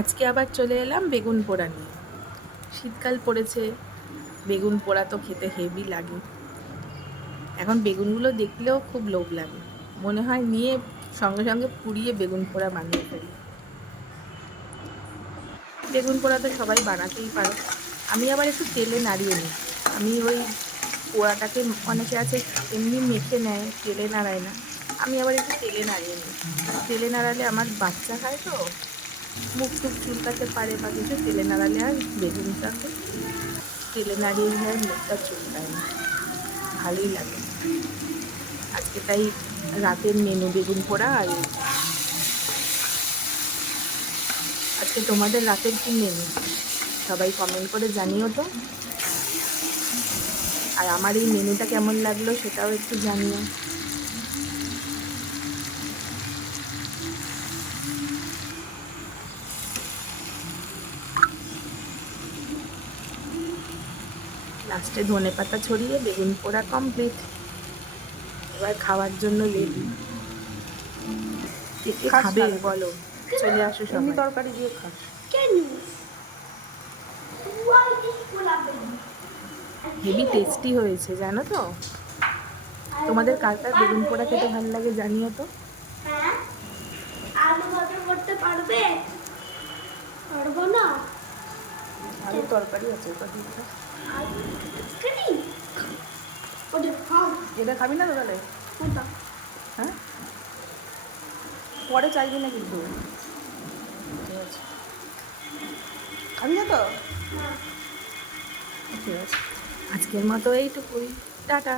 আজকে আবার চলে এলাম বেগুন পোড়া নিয়ে। শীতকাল পড়েছে, বেগুন পোড়া তো খেতে হেভি লাগে। এখন বেগুনগুলো দেখলেও খুব লোভ লাগে, মনে হয় নিয়ে সঙ্গে সঙ্গে পুড়িয়ে বেগুন পোড়া বানিয়ে ফেলি। বেগুন পোড়া তো সবাই বানাতেই পারো, আমি আবার একটু তেলে নাড়িয়ে নিই। আমি ওই পোড়াটাকে অনেকে আছে এমনি মেখে নেয়, তেলে নাড়ায় না। আমি আবার একটু তেলে নাড়িয়ে নিই। তেলে নাড়ালে আমার বাচ্চা খায় তো, মুখ টুক চুলকাতে পারে বা কিছু, তেলে নাড়ালে আর বেগুনটাকে তেলে নাড়িয়ে দিলে আর মুখটা চুলকায় না, ভালোই লাগে। আজকে তাই রাতের মেনু বেগুন পোড়া আর এই। আজকে তোমাদের রাতের কি মেনু সবাই কমেন্ট করে জানিও তো। আর আমার এই মেনুটা কেমন লাগলো সেটাও একটু জানিও। লাস্টে ধনেপাতা ছড়িয়ে বেগুন পোড়া কমপ্লিট। এবার খাওয়ার জন্য রেডি। কে কে খাস খাবে না বলো, চলে আসো এমনি সবাই। তরকারি দিয়ে খাস। হেভি টেস্টি হয়েছে জানো তো। তোমাদের কার কার বেগুন পোড়া খেতে ভালো লাগে জানিও তো। হ্যাঁ, আলু ভাজা করতে পারবে? পারবো না। আলুর তরকারি আছে, ওটা দিয়ে খা। আলু তরকারি? ওটা খাও। এটা খাবি না তো তাহলে? কোনটা? হ্যাঁ, পরে চাইবি না কিন্তু। ঠিক আছে, খাবি না তো? না। ঠিক আছে। আজকের মতো এইটুকুই, টাটা।